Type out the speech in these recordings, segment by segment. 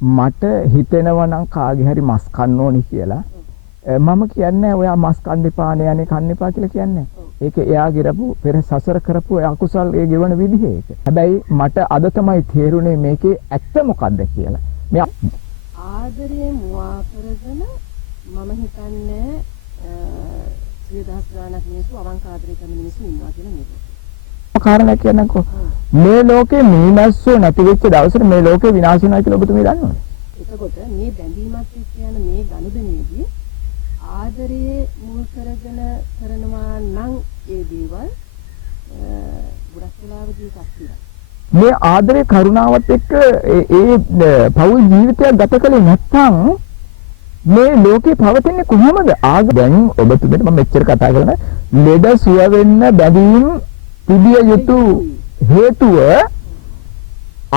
මට හිතෙනවා නම් කාගේ හරි මස් කන්න ඕනි කියලා. මම කියන්නේ ඔයා මස් කන්න එපා නේ අනේ කන්න එපා කියලා කියන්නේ. ඒක එයා ගිරපු පෙර සසර කරපු අකුසල් ඒ ගෙවන විදිහ ඒක. හැබැයි මට අද තමයි තේරුනේ මේකේ ඇත්ත මොකද්ද කියලා. මේ ආදරේ මුවා කරගෙන මම හිතන්නේ සියදහස් ගාණක් මිනිස්සු අවංක ආදරේ කරන මිනිස්සු ඉන්නවා කියලා නේද? කාරණා කියන්නකෝ. මේ ලෝකේ මීමැස්සෝ නැති වෙච්ච දවසට මේ ලෝකේ විනාශ වෙනවා කියලා ඔබතුමී දන්නවද? එතකොට මේ බැඳීමත් එක්ක යන මේ ගනුදෙනුවේදී ආදරයේ මුල් කරගෙන කරනවා නම් ඒ දේවල් ගොඩක් වෙලාවදී සත්‍යයි. මේ ආදරේ කරුණාවත් එක්ක ඒ පෞල් ජීවිතයක් ගත කළේ නැත්නම් මේ ලෝකේ පවතින්නේ කොහොමද? දැන් ඔබතුමීට මම මෙච්චර කතා කරන ලෙඩ සුව වෙන්න බැඳීම් තිබිය යුතු හේතුව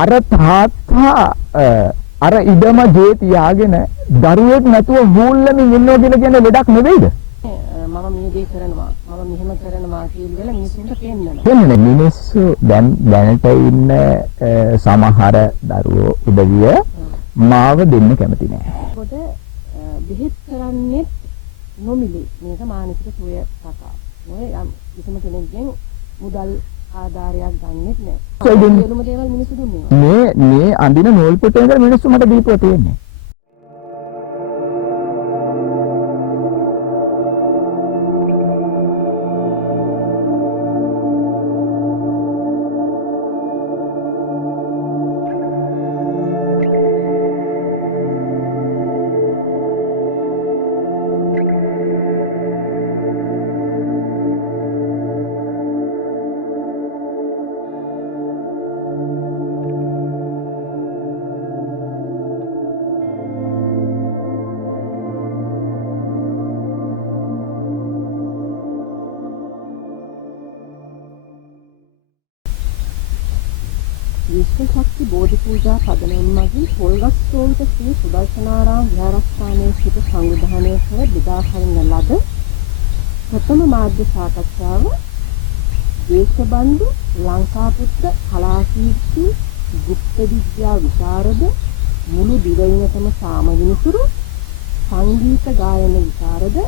අර තාත්තා අර ඉඩම ගේ තියාගෙන දරුවෙක් නැතුව හූල්ලමින් ඉන්නවා කියලා කියන ලෙඩක් නෙවෙයිද? මම මේ දේ කරනවා මම මෙහෙම කරනවා කියලා මිනිස්සුන්ට පෙන්නනවා. පෙන්නන්නේ මිනිස්සු දැනට ඉන්න සමහර දරුවෝ උදවිය මාව දෙන්න කැමති නෑ. ඒකට බෙහෙත් කරන්නේ නොමිලේ මේක මානසික සුවය සකා. මොකද යම් කිසිම කෙනෙක්ගෙන් මුදල් ආධාරයක් ගන්නෙත් නෑ. සියලුම දේවල් මිනිස්සු දුන්නා. මේ අඳින නූල් පොටේ ඉඳලා මිනිස්සු මට දීපුවා තියෙන්නේ. විශ්වශක්ති බෝධි පූජා පදනම මගින් පොල්ගස්සෝවිත ශ්‍රී සුදර්ශනාරාම විහාරස්ථානයේ සිට සංවිධානය කර බෙදා හරින ලද ප්‍රථම මාධ්‍ය සාකච්ඡාව දේශබන්දු ලංකාපුත්‍ර කලාකීර්ති ගුප්ත විද්‍යා විශාරද මුළු දිවයිනටම සාමවිනිසුරු සංගීත ගායන විශාරද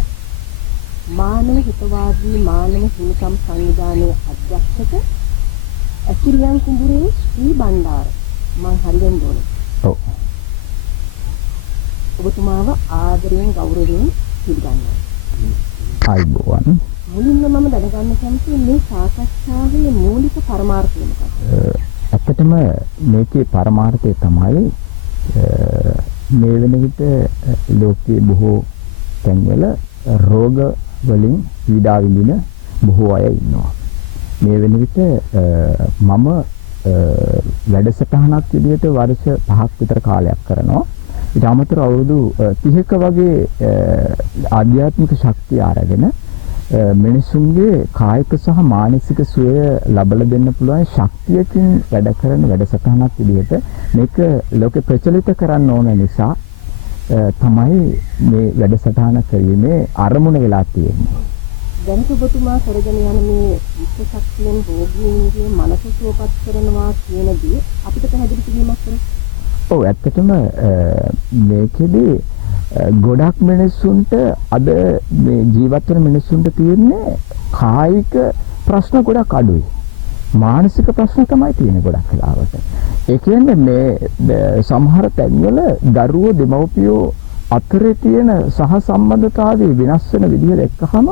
මානව හිතවාදී මානව හිමිකම් සංවිධානයේ අධ්‍යක්ෂක අකිරියන් කුඹුරේ ශ්‍රී බණ්ඩාර මම හරියෙන් දෝනේ. ඔව්. ඔබතුමාව ආදරයෙන් ගෞරවයෙන් පිළිගන්නවා. ආයිබෝවන්. මුලින්ම මම දැනගන්න කැමතියි මේ සාකච්ඡාවේ මූලික පරමාර්ථය මොකක්ද? ඇත්තටම මේකේ පරමාර්ථය තමයි මේ වෙන විට ලෝකයේ බොහෝ තැන්වල රෝග වලින් පීඩා විඳින බොහෝ අය ඉන්නවා. මේ වෙන විට මම වැඩසටහනක් විදිහට වර්ෂ 5ක් විතර කාලයක් කරනවා. ඊට අමතරව අවුරුදු 30ක වගේ ආධ්‍යාත්මික ශක්තිය අරගෙන මිනිසුන්ගේ කායික සහ මානසික සුවය ලබා දෙන්න පුළුවන් ශක්තියකින් වැඩ කරන වැඩසටහනක් විදිහට මේක ලෝකෙ ප්‍රචලිත කරන්න ඕන නිසා තමයි මේ වැඩසටහන කිරීමේ අරමුණ වෙලා තියෙන්නේ. දැන් ඔබතුමා කරගෙන යන මේ විශ්ව ශක්තියෙන් රෝගීන්ගේ මනස සුවපත් කරනවා කියන දේ අපිට පැහැදිලි කිරීමක් කරන්න. ඔව් ඇත්තටම මේකෙදී ගොඩක් මිනිස්සුන්ට අද මේ ජීවත් වෙන මිනිස්සුන්ට තියෙන්නේ කායික ප්‍රශ්න ගොඩක් අඩුයි. මානසික ප්‍රශ්න තමයි තියෙන්නේ ගොඩක් වෙලාවට. ඒ කියන්නේ මේ සමහර තැන්වල දරුවෝ දෙමව්පියෝ අතරේ තියෙන සහසම්බන්ධතාවය වෙනස් වෙන විදිහ දැක්කහම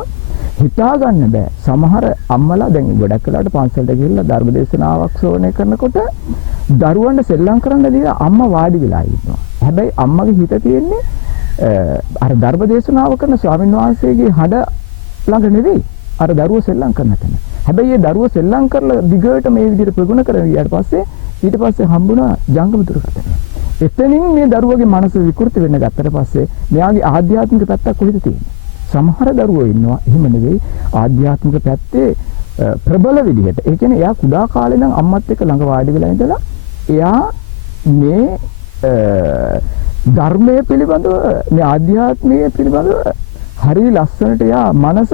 හිතා ගන්න බෑ. සමහර අම්මලා දැන් ගොඩක් වෙලාවට පන්සලට ගිහිල්ලා ධර්මදේශනාවක් ශ්‍රවණය කරනකොට දරුවන්ට සෙල්ලම් කරන්න දීලා අම්මා වාඩි වෙලා ඉන්නවා. හැබැයි අම්මගේ හිත තියෙන්නේ අර ධර්මදේශනාව කරන ස්වාමීන් වහන්සේගේ හඩ ළඟ නෙවෙයි. අර දරුවෝ සෙල්ලම් කරන තැන. හැබැයි ඒ දරුවෝ සෙල්ලම් කරලා දිගට මේ විදිහට ප්‍රගුණ කරගෙන ඊට පස්සේ හම්බුණා ජංගම දුරකථනය. එතනින් මේ දරුවගේ මනස විකෘති වෙන්න ගත්තට පස්සේ මෙයාගේ ආධ්‍යාත්මික පැත්තක් කොහෙද තියෙන්නේ? සමහර දරුවෝ ඉන්නවා එහෙම නෙවෙයි ආධ්‍යාත්මික පැත්තේ ප්‍රබල විදිහට. ඒ කියන්නේ එයා කුඩා කාලේ නම් අම්මත් එක්ක ළඟ වාඩි වෙලා ඉඳලා එයා මේ ධර්මයේ පිළිබඳව මේ ආධ්‍යාත්මයේ පිළිබඳව හරිය ලස්සනට එයා මනස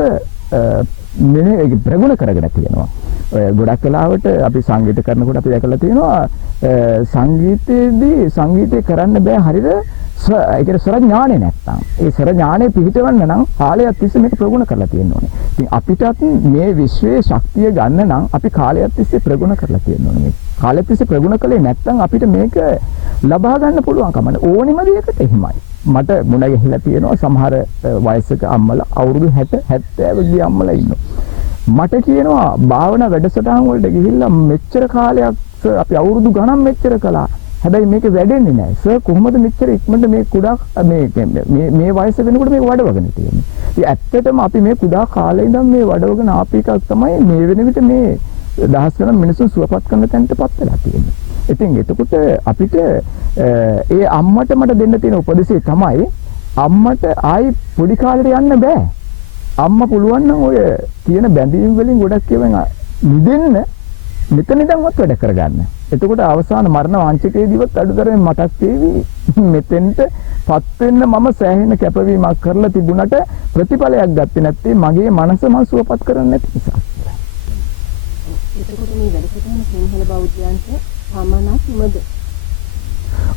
ප්‍රගුණ කරගෙන තියෙනවා. ගොඩක් වෙලාවට අපි සංගීත කරනකොට අපි දැකලා තියෙනවා සංගීතය කරන්න බෑ හරියට ඒ කියන්නේ ස්වර ඥානෙ නැත්තම්. ඒ ස්වර ඥානෙ පිහිටවන්න නම් කාලයක් තිස්සේ මේක ප්‍රගුණ කරලා තියෙන්න ඕනේ. ඉතින් අපිටත් මේ විශ්වයේ ශක්තිය ගන්න නම් අපි කාලයක් තිස්සේ ප්‍රගුණ කරලා තියෙන්න ඕනේ. කාලයක් තිස්සේ ප්‍රගුණ කළේ නැත්තම් අපිට මේක ලබා ගන්න පුළුවන් කම නැහැ. ඕනෙම දෙයකට එහෙමයි. මට මුණ ගැහිලා තියෙනවා සමහර වයසක අම්මලා අවුරුදු 60 70 ගිය අම්මලා ඉන්නවා. මට කියනවා භාවනා වැඩසටහන් වලට ගිහිල්ලා මෙච්චර කාලයක් අපි අවුරුදු ගණන් මෙච්චර කළා. හැබැයි මේක වැඩෙන්නේ නැහැ. සර් කොහොමද මෙච්චර ඉක්මනට මේ කුඩා මේ වයස වෙනකොට මේක වඩවගෙන තියෙන්නේ. ඉතින් ඇත්තටම අපි මේ කුඩා කාලේ ඉඳන් මේ වඩවගෙන ආපු එකක් තමයි මේ වෙන විට මේ දහස් ගණන් මිනිස්සු සුවපත් කරන තැනටපත් වෙලා තියෙන්නේ. ඉතින් එතකොට අපිට ඒ අම්මට මට දෙන්න තියෙන උපදෙසය තමයි අම්මට ආයි පොඩි කාලේට යන්න බෑ. අම්මා පුළුවන් නම් ඔය තියෙන බැඳීම් වලින් ගොඩක් ඒවා නිදෙන්න මෙතන ඉඳන්වත් වැඩ කරගන්න. එතකොට අවසාන මරණ වාංචකයේදීවත් අඩුතරමින් මතක් වේවි මෙතෙන්ටපත් වෙන්න මම සෑහෙන කැපවීමක් කරලා තිබුණට ප්‍රතිඵලයක් ගත්තේ නැත්තේ මගේ මනස මම සුවපත් කරන්නේ නැති නිසා. එතකොට මේ වැඩසටහන සිංහල බෞද්ධයන්ට සමානක්මද?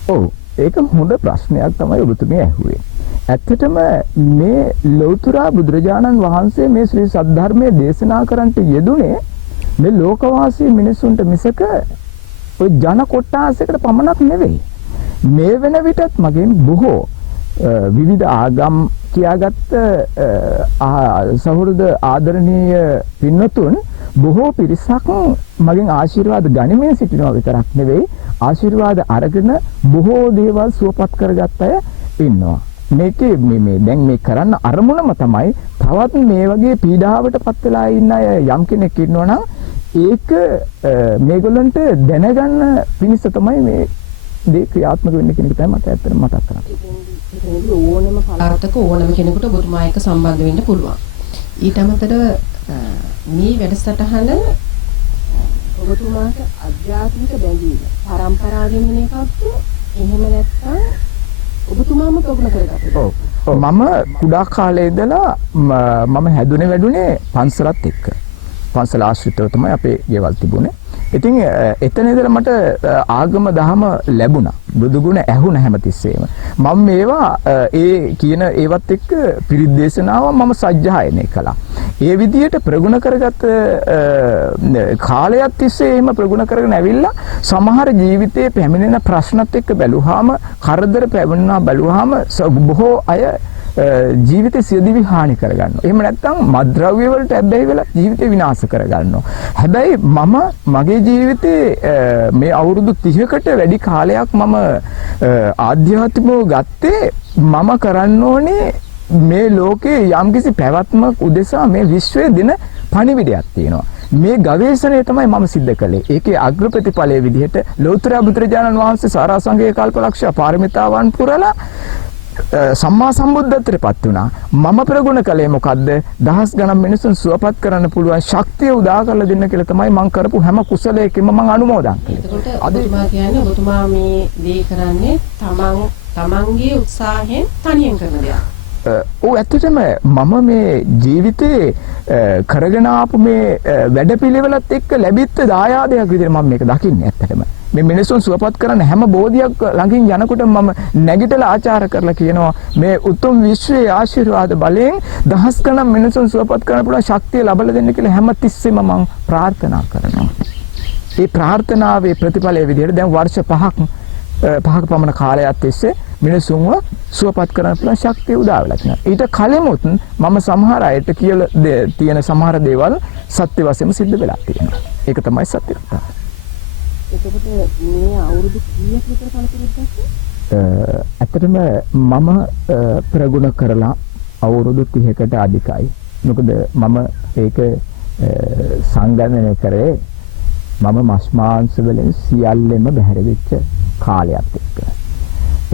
ඔව් ඒක හොඳ ප්‍රශ්නයක් තමයි ඔබතුමිය ඇහුවේ. ඇත්තටම මේ ලෞතර බුදුරජාණන් වහන්සේ මේ ශ්‍රී සද්ධර්මයේ දේශනා කරන්නට යෙදුනේ මේ ලෝකවාසී මිනිසුන්ට මිසක ඔය ජන කොට්ටාසයකට පමණක් නෙවෙයි. මේ වෙන විටත් මගෙන් බොහෝ විවිධ ආගම් කියාගත්ත සහෘද ආදරණීය පින්වතුන් බොහෝ පිරිසක් මගෙන් ආශිර්වාද ගනිමින් සිටිනවා විතරක් නෙවෙයි ආශිර්වාද අරගෙන බොහෝ දේවල් සුවපත් කරගත්ත අය ඉන්නවා. මේකේ මේ දැන් මේ කරන්න අරමුණම තමයි තවත් මේ වගේ පීඩාවටපත් වෙලා ඉන්න අය යම් කෙනෙක් ඉන්නවනම් ඒක මේගොල්ලන්ට දැනගන්න පිණිස තමයි මේ දේ ක්‍රියාත්මක වෙන්නේ කියන එක තමයි මට ඇත්තටම මතක් කරන්නේ. ඒකෙන්දී ඕනම පළාතක ඕනම කෙනෙකුට ඔබතුමා එක්ක සම්බන්ධ වෙන්න පුළුවන්. ඊට අමතරව මේ වැඩසටහන ඔබතුමාට අධ්‍යාත්මික බැඳීම පරම්පරාවෙන් වෙන එකක්ද? එහෙම නැත්නම් ඔබතුමාම ප්‍රගුණ කරගත්තා? ඔව්. මම කුඩා කාලේ ඉඳලා මම හැදුනේ වැඩුනේ පන්සලත් එක්ක. පන්සල ආශ්‍රිතව තමයි අපේ ගෙවල් තිබුණේ. ඉතින් එතන ඉඳලා මට ආගම දහම ලැබුණා. බුදු ගුණ ඇහුණ හැමතිස්සෙම. මම මේවා ඒ කියන ඒවත් එක්ක පිරිත් දේශනාව මම සජ්ජායනය කළා. ඒ විදිහට ප්‍රගුණ කරගත් කාලයක් තිස්සේ එහෙම ප්‍රගුණ කරගෙන ඇවිල්ලා සමහර ජීවිතයේ පැමිණෙන ප්‍රශ්නත් එක්ක බැලුවාම කරදර පැමිණෙනවා බැලුවාම බොහෝ අය ජීවිතේ සියදිවි හානි කරගන්නවා. එහෙම නැත්නම් මත්ද්‍රව්‍ය වලට ඇබ්බැහි වෙලා ජීවිතේ විනාශ කරගන්නවා. හැබැයි මම මගේ ජීවිතේ මේ අවුරුදු 30කට වැඩි කාලයක් මම ආධ්‍යාත්මිකව ගත්තේ මම කරන්න ඕනේ මේ ලෝකේ යම්කිසි පැවැත්මක් උදෙසා මේ විශ්වයේ දින පණිවිඩයක් තියෙනවා. මේ ගවේෂණය තමයි මම සිද්ධ කළේ. ඒකේ අග්‍ර ප්‍රතිඵලයේ විදිහට ලෞතර බුදුරජාණන් වහන්සේ සාරාංශික කල්පලක්ෂ පාරමිතාවන් පුරලා සම්මා සම්බුද්ධත්වයටපත් වුණා. මම ප්‍රගුණ කළේ මොකද්ද? දහස් ගණන් මිනිසුන් සුවපත් කරන්න පුළුවන් ශක්තිය උදා කරලා දෙන්න කියලා තමයි මම කරපු හැම කුසලයකින්ම මම අනුමෝදන් කළේ. එතකොට ඔබතුමා කියන්නේ ඔබතුමා මේ දේ කරන්නේ තමන්ගේ උත්සාහයෙන් තනියෙන් කරන දෙයක්. ඔව් ඇත්තටම මම මේ ජීවිතේ කරගෙන ආපු මේ වැඩපිළිවෙලත් එක්ක ලැබිච්ච දායාදයක් විදිහට මම මේක දකින්නේ ඇත්තටම. මේ මිනිසුන් සුවපත් කරන හැම බෝධියක් ළඟින් යනකොට මම නැගිටලා ආචාර කරලා කියනවා මේ උතුම් විශ්වයේ ආශිර්වාද බලයෙන් දහස් ගණන් මිනිසුන් සුවපත් කරන්න පුළුවන් ශක්තිය ලබා දෙන්න කියලා හැම තිස්සෙම මම ප්‍රාර්ථනා කරනවා. මේ ප්‍රාර්ථනාවේ ප්‍රතිඵලයේ විදිහට දැන් වර්ෂ 5ක පමණ කාලයක් තිස්සේ මිනිසුන්ව සුවපත් කරන්න පුළුවන් ශක්තිය උදා වෙලා තියෙනවා. ඊට කලිමුත් මම සමහර අයට කියලා තියෙන සමහර දේවල් සත්‍ය වශයෙන්ම සිද්ධ වෙලා තියෙනවා. ඒක තමයි සත්‍ය කතාව. එතකොට මේ අවුරුදු කීයක් විතර කලකිරීමක්ද? ඇත්තටම මම ප්‍රගුණ කරලා අවුරුදු 30කට අධිකයි. මොකද මම ඒක සංගණනය කරේ මම මස් මාංශ වලින් සියල්ලෙම බැහැර වෙච්ච කාලයක් එක්ක.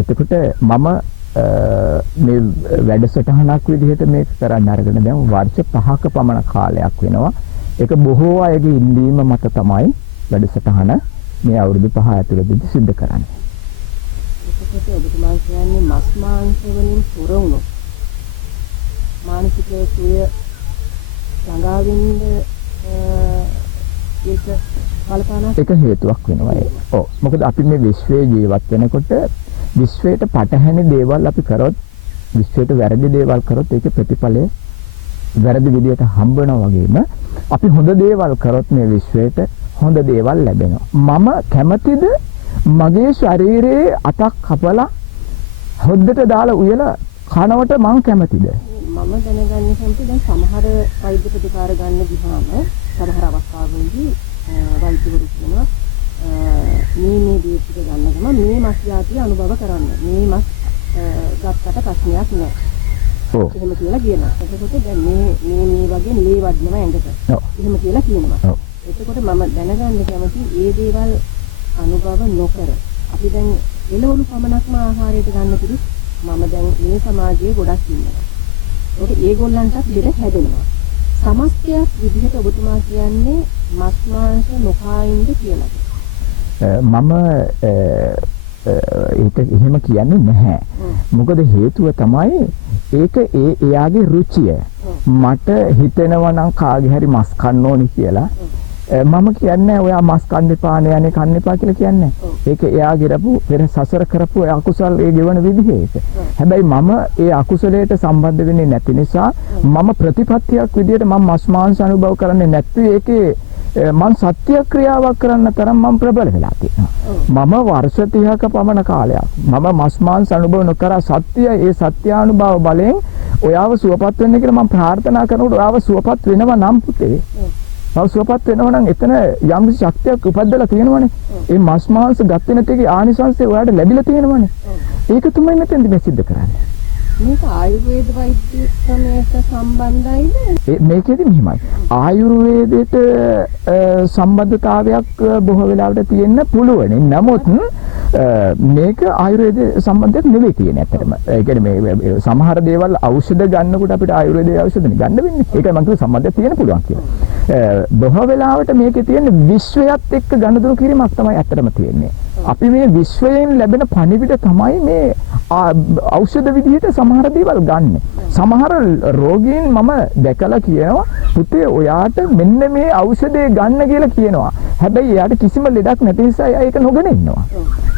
එතකොට මම මේ වැඩසටහනක් විදිහට මේක කරන්න අරගෙන දැන් වර්ෂ 5ක පමණ කාලයක් වෙනවා. ඒක බොහෝ අයගේ ඉල්ලීම මත තමයි වැඩසටහන මේ අවුරුදු 5 ඇතුළතදී සිද්ධ කරන්නේ. එතකොට ඔබතුමා කියන්නේ මස් මාංශ වලින් පුර වුණොත් මානසික සුවය ළඟා වෙන්න ඒක කල්පනා ඒක හේතුවක් වෙනවා. ඔව්. මොකද අපි මේ විශ්වයේ ජීවත් වෙනකොට විශ්වයට පටහැනි දේවල් අපි කරොත් විශ්වයට වැරදි දේවල් කරොත් ඒකේ ප්‍රතිඵලය වැරදි විදියට හම්බ වෙනවා වගේම අපි හොඳ දේවල් කරොත් මේ විශ්වයට හොඳ දේවල් ලැබෙනවා. මම කැමතිද මගේ ශරීරයේ අතක් කපලා හොද්දට දාලා උයලා කනවට මං කැමතිද? මම දැනගන්නේ කැමති දැන් සමහර වෛද්‍ය ප්‍රතිකාර ගන්න ගියාම සමහර අවස්ථාවලදී වෛද්‍යවරු කියනවා මේ දේ ටික ගන්න ගම මේ මස් જાතිය අනුභව කරන්න. මේ මස් ගත්තට ප්‍රශ්නයක් නෑ. ඔව්. එහෙම කියලා කියනවා. එතකොට දැන් මේ වගේ ලේ වඩනවා ඇඟට. ඔව්. එහෙම කියලා කියනවා. ඔව්. එතකොට මම දැනගන්න කැමති ඒ දේවල් අනුභව නොකර අපි දැන් එළවලු පමණක්ම ආහාරයට ගන්න පිළිස් මම දැන් මේ සමාජයේ ගොඩක් ඉන්නවා. ඒකට ඒගොල්ලන්ටත් දෙයක් හැදෙනවා. සමස්තයක් විදිහට ඔබතුමා කියන්නේ මස් මාංශ නොකා ඉන්න කියලා. මම ඒක එහෙම කියන්නේ නැහැ. මොකද හේතුව තමයි ඒක එයාගේ රුචිය. මට හිතෙනවා නම් කාගේ හරි මස් කන්න ඕනි කියලා. මම කියන්නේ ඔයා මස් කන්න එපා නේ කන්න එපා කියලා කියන්නේ. ඒක එයා ගිරපු පෙර සසර කරපු අකුසල් ඒ ගෙවන විදිහ ඒක. හැබැයි මම ඒ අකුසලයට සම්බන්ධ වෙන්නේ නැති නිසා මම ප්‍රතිපත්තියක් විදියට මම මස් මාංශ අනුභව කරන්නේ නැත්නම් ඒකේ මම සත්‍ය ක්‍රියාවක් කරන්න තරම් මම ප්‍රබල වෙලා තියෙනවා. මම වර්ෂ 30ක පමණ කාලයක් මම මස් මාංශ අනුභව නොකර ඒ සත්‍යානුභව බලෙන් ඔයාව සුවපත් වෙන්න කියලා මම ප්‍රාර්ථනා කරනකොට ඔයාව සුවපත් වෙනවා නම් පුතේ. සුවපත් වෙනවා නම් එතන යම් ශක්තියක් උපද්දලා තියෙනවනේ. ඒ මස් මාංශ ගත්තේ නැති එකේ ආනිසංසය ඔයාලට ලැබිලා තියෙනවනේ. ඒක තමයි මෙතෙන්දි මේ සිද්ධ කරන්නේ. මේක ආයුර්වේද වෛද්‍ය ක්‍රමයට සම්බන්ධයිද? මේකෙදි මෙහිමයි. ආයුර්වේදයට සම්බන්ධතාවයක් බොහෝ වෙලාවට තියෙන්න පුළුවන්. නමුත් මේක ආයුර්වේද සම්බන්ධයක් නෙවෙයි තියෙන්නේ ඇත්තටම. ඒ කියන්නේ මේ සමහර දේවල් ඖෂධ ගන්නකොට අපිට ආයුර්වේදයේ ඖෂධ ගන්න වෙන්නේ. ඒකයි මම කිව්වේ සම්බන්ධයක් තියෙන්න පුළුවන් කියලා. බොහෝ වෙලාවට මේකේ තියෙන විශ්වයත් එක්ක ගනුදෙනු කිරීමක් තමයි ඇත්තටම තියෙන්නේ. අපි මේ විශ්වයෙන් ලැබෙන පණිවිඩ තමයි මේ ඖෂධ විදිහට සමහර දේවල් ගන්න. සමහර රෝගීන් මම දැකලා කියනවා පුතේ ඔයාට මෙන්න මේ ඖෂධය ගන්න කියලා කියනවා. හැබැයි එයාට කිසිම ලෙඩක් නැති නිසා එයා ඒක නොගෙන ඉන්නවා.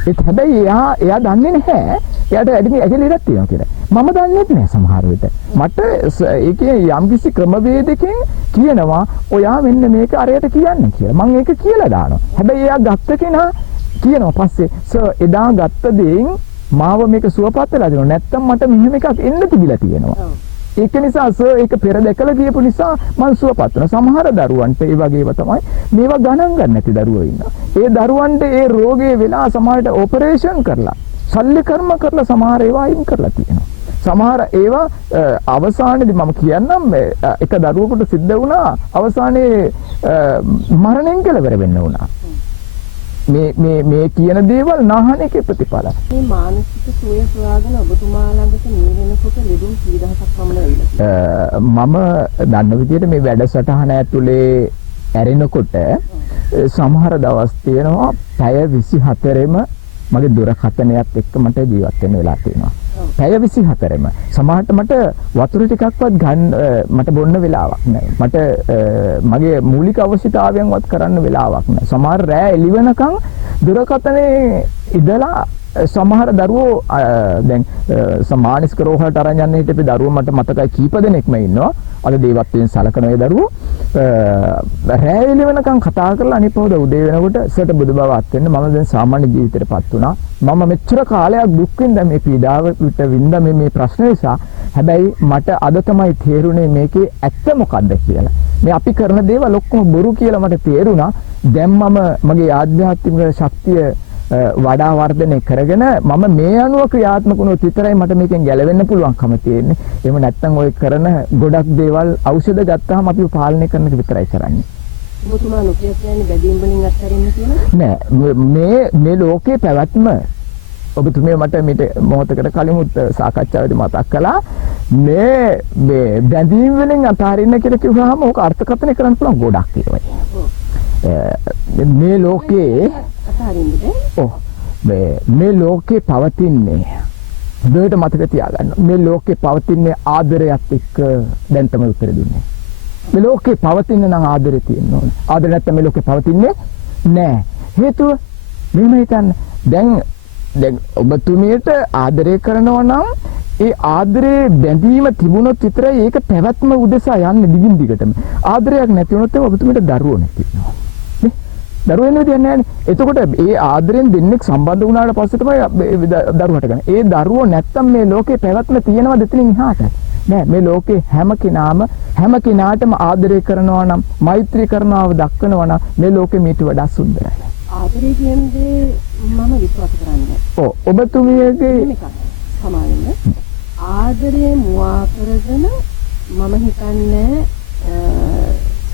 ඒත් හැබැයි එයා දන්නේ නැහැ. එයාට ඇගේ ලෙඩක් තියෙනවා කියලා. මම දන්නේ නැහැ සමහර විට. මට ඒකේ යම්කිසි ක්‍රමවේදකින් කියනවා ඔයා මෙන්න මේක අරයට කියන්න කියලා. මම ඒක කියලා දානවා. හැබැයි එයා ගත්ත කෙනා කියනවා පස්සේ සර් එදා ගත්ත දෙයින් මාව මේක සුවපත් වෙලා දෙනවා නැත්තම් මට මෙහෙම එකක් එන්න තිබිලා තියෙනවා. ඒක නිසා සර් ඒක පෙර දැකලා ගියපු නිසා මම සුවපත් වෙනවා. සමහර දරුවන්ට ඒ වගේම තමයි මේවා ගණන් ගන්න නැති දරුවෝ ඉන්නවා. ඒ දරුවන්ට ඒ රෝගේ වෙලා සමහරට ඔපරේෂන් කරලා ශල්‍ය කර්ම කරලා සමහර ඒවා අයින් කරලා තියෙනවා. සමහර ඒවා අවසානයේදී මම කියන්නම් එක දරුවෙකුට සිද්ධ වුණා අවසානයේ මරණයෙන් කෙලවර වෙන්න වුණා. මේ කියන දේවල් නාහන එකේ ප්‍රතිඵල. මේ මානසික සුවය සොයාගෙන ඔබතුමා ළඟට මේ වෙනකොට ලෙඩුන් 3000ක් පමණ ඇවිල්ලා. මම දන්න විදිහට මේ වැඩසටහන ඇතුලේ ඇරෙනකොට සමහර දවස් තියෙනවා පැය 24ෙම මගේ දුරකථනයත් එක්ක මට ජීවත් වෙන්න වෙලා තියෙනවා. පැය 24ෙම සමහරට මට වතුර ටිකක්වත් ගන්න මට බොන්න වෙලාවක් නැහැ. මට මගේ මූලික අවශ්‍යතාවයන්වත් කරන්න වෙලාවක් නැහැ. සමහර රෑ එළි වෙනකන් දුරකථනේ ඉඳලා සමහර දරුවෝ දැන් සමානිස්ක රෝහලට අරන් යන්න හිටපු දරුවෝ මට මතකයි කීප දෙනෙක්ම ඉන්නවා. අද දේවත්වයෙන් සලකන ඒ දරුවෝ රෑ එළි වෙනකන් කතා කරලා අනිත් පොද උදේ වෙනකොට සට බුදු බව අත් වෙන්න මම දැන් සාමාන්‍ය ජීවිතයටපත් වුණා. මම මෙච්චර කාලයක් දුක් විඳ මේ පීඩාව විට විඳ මේ ප්‍රශ්න නිසා. හැබැයි මට අද තමයි තේරුනේ මේකේ ඇත්ත මොකද්ද කියලා. මේ අපි කරන දේවල් ඔක්කොම බොරු කියලා මට තේරුණා. දැන් මම මගේ ආධ්‍යාත්මික ශක්තිය වඩා වර්ධනය කරගෙන මම මේ අනුව ක්‍රියාත්මක වුණොත් විතරයි මට මේකෙන් ගැලවෙන්න පුළුවන්කම තියෙන්නේ. එහෙම නැත්නම් ඔය කරන ගොඩක් දේවල් ඖෂධ ගත්තාම අපි පාලනය කරන එක විතරයි කරන්නේ. ඔබතුමා නොකිය කියන්නේ බැදීම් වලින් අත්හරින්න කියලා? නෑ මේ ලෝකේ පැවැත්ම ඔබතුමිය මට මේට මොහොතකට කලිමුත් සාකච්ඡාවේදී මතක් කළා මේ බැඳීම් වලින් අත්හරින්න කියලා කිව්වහම ඕක අර්ථකථනය කරන්න පුළුවන් ගොඩක් ඒවා. මේ ලෝකේ මේ ලෝකේ පවතින්නේ හොඳට මතක තියාගන්න. මේ ලෝකේ පවතින්නේ ආදරයත් එක්ක දැන් තමයි උත්තර දුන්නේ. මේ ලෝකේ පවතින නම් ආදරේ තියෙන්න ඕනේ. ආදරේ නැත්නම් මේ ලෝකේ පවතින්නේ නැහැ. හේතුව මෙහෙම හිතන්න. දැන් ඔබතුමියට ආදරය කරනවා නම් ඒ ආදරේ බැඳීම තිබුණොත් විතරයි ඒක පැවැත්ම උදෙසා යන්නේ දිගින් දිගටම. ආදරයක් නැති වුණොත් ඔබතුමියට දරුවෝ නැති වෙනවා. නේ? දරුවෝ එන්නේ නැහැ නේ. එතකොට ඒ ආදරෙන් දෙන්නෙක් සම්බන්ධ වුණාට පස්සේ තමයි දරුවට ගන්න. ඒ දරුවෝ නැත්තම් මේ ලෝකේ පැවැත්ම තියෙනවද එතනින් එහාට? නෑ. මේ ලෝකේ හැම කෙනාටම ආදරය කරනවා නම් මෛත්‍රී කරනවාව දක්වනවා නම් මේ ලෝකෙ මීට වඩා සුන්දරයි. ආදරය කියන්නේ මම විශ්වාස කරන්නේ. ඔව් ඔබතුමියගේ සමාවෙන්න ආදරය මුවා කරගෙන මම හිතන්නේ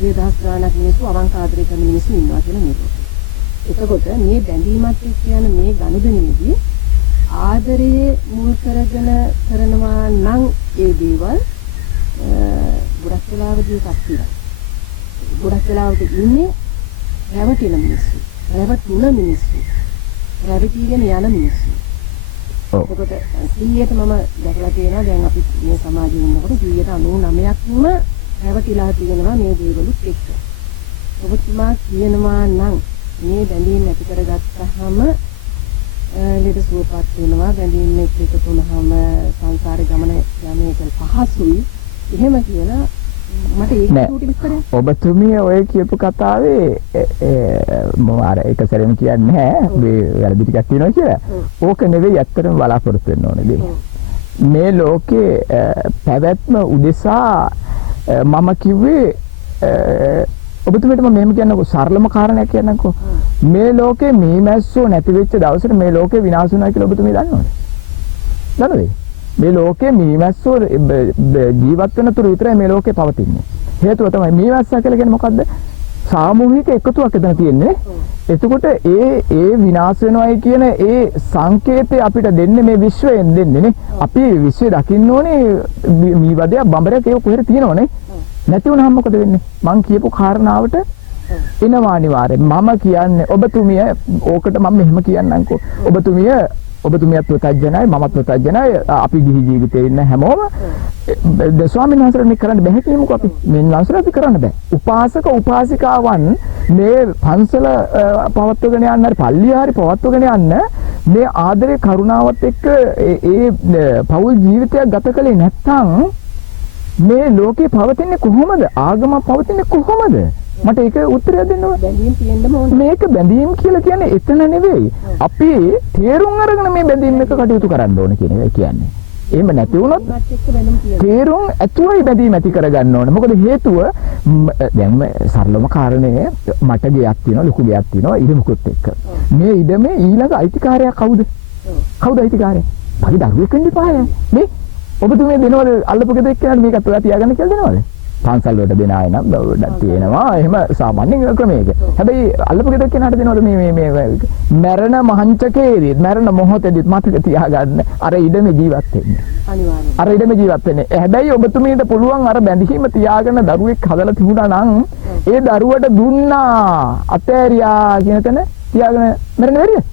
විදහස් ගානක් මිනිස්සු අවංක ආදරය කරන මිනිස්සු ඉන්නවා කියලා නේද? එතකොට මේ බැඳීමත් කියන මේ ගනුදෙනුවේදී ආදරයේ මුල් කරගෙන කරනවා නම් ඒ දේවල් ගොඩක් වෙලාවදී කස්තිලා. ගොඩක් වෙලාවට ඉන්නේ රැවටින මිනිස්සු. රැවටුන මිනිස්සු. රැවටිගෙන යන මිනිස්සු. එතකොට 100ට මම දැකලා තියෙනවා දැන් අපි මේ සමාජයේ ඉන්නකොට 99%ක්ම රැවටිලා තියෙනවා මේ දේවලුත් එක්ක. ඔබතුමා කියනවා නම් මේ බැඳීම් ඇති කරගත්තාම ලෙඩ සුවපත් වෙනවා බැඳීම් එක්ක එකතු වුණාම සංසාරේ ගමන යන්නේ පහසුයි. එහෙම කියලා මට ඒක උටි විස්තරය. ඔබතුමිය ඔය කියපු කතාවේ මම අර එක සැරේම කියන්නේ නැහැ මේ වැරදි ටිකක් තියෙනවා කියලා. ඕක නෙවෙයි ඇත්තටම බලාපොරොත්තු වෙන්න ඕනේ දේ. මේ ලෝකේ පැවැත්ම උදෙසා මම කිව්වේ ඔබතුමියට මම මෙහෙම කියන්නකෝ සරලම කාරණයක් කියන්නකෝ. මේ ලෝකේ මීමැස්සෝ නැති වෙච්ච දවසට මේ ලෝකේ විනාශ වෙනවා කියලා ඔබතුමිය දන්නවද? දන්නවද? මේ ලෝකේ මීමැස්සෝ ජීවත් වෙන තුරු විතරයි මේ ලෝකේ පවතින්නේ. හේතුව තමයි මීමැස්සා කියලා කියන්නේ මොකද්ද? සාමූහික එකතුවක් එතන තියෙන්නේ. එතකොට ඒ විනාශ වෙනවයි කියන ඒ සංකේතය අපිට දෙන්නේ මේ විශ්වයෙන් දෙන්නේ නේ. අපි විශ්වය දකින්න ඕනේ මීවදයක් බඹරයක් ඒක කොහෙද තියෙනවනේ. නැති වුණාම මොකද වෙන්නේ? මං කියපු කාරණාවට එනවා අනිවාර්යෙන්. මම කියන්නේ ඔබතුමිය ඕකට මම මෙහෙම කියන්නම්කෝ. ඔබතුමියත් ප්‍රත්‍යජනයි මමත් ප්‍රත්‍යජනයි අපි ගිහි ජීවිතේ ඉන්න හැමෝම ස්වාමීන් වහන්සේලා මේ කරන්න බැහැ කියමුකෝ අපි. මේ වහන්සේලා අපි කරන්න බෑ. උපාසක උපාසිකාවන් මේ පන්සල පවත්වගෙන යන්න හරි පල්ලිය හරි පවත්වගෙන යන්න මේ ආදරේ කරුණාවත් එක්ක ඒ පෞල් ජීවිතයක් ගත කළේ නැත්නම් මේ ලෝකේ පවතින්නේ කොහොමද? ආගම පවතින්නේ කොහොමද? මට ඒක උත්තරය දෙන්න ඕන. බැඳීම් තියෙන්නම ඕන. මේක බැඳීම් කියලා කියන්නේ එතන නෙවෙයි. අපි තේරුම් අරගෙන මේ බැඳීම් එක කටයුතු කරන්න ඕන කියන එක කියන්නේ. එහෙම නැති වුණොත් තේරුම් ඇතුළේ බැඳීම් ඇති කරගන්න ඕන. මොකද හේතුව දැන් සරලම කාරණේ මට ගයක් තියෙනවා ලොකු ගයක් තියෙනවා ඉඩමකුත් එක්ක. මේ ඉඩමේ ඊළඟ අයිතිකාරයා කවුද? කවුද අයිතිකාරයා? මගේ දරුවෙක් වෙන්න ඉපාය. මේ ඔබතුමිය දෙනවද අල්ලපු ගෙදර එක්කනට මේකත් ඔයා තියාගන්න කියලා දෙනවද? පන්සල් වලට දෙන අය නම් බවඩක් තියෙනවා. එහෙම සාමාන්‍ය ක්‍රමයක. හැබැයි අල්ලපු ගෙදර එක්කනට දෙනවද මේ මරණ මහන්චකේදී මරණ මොහොතේදී මතක තියාගන්න අර ඉඩමේ ජීවත් වෙන්න. අනිවාර්යයෙන්. අර ඉඩමේ ජීවත් වෙන්න. හැබැයි ඔබතුමියට පුළුවන් අර බැඳීම තියාගෙන දරුවෙක් හදලා තිබුණා නම් ඒ දරුවට දුන්නා අතෑරියා කියන තැන තියාගෙන මරන්න බැරිද?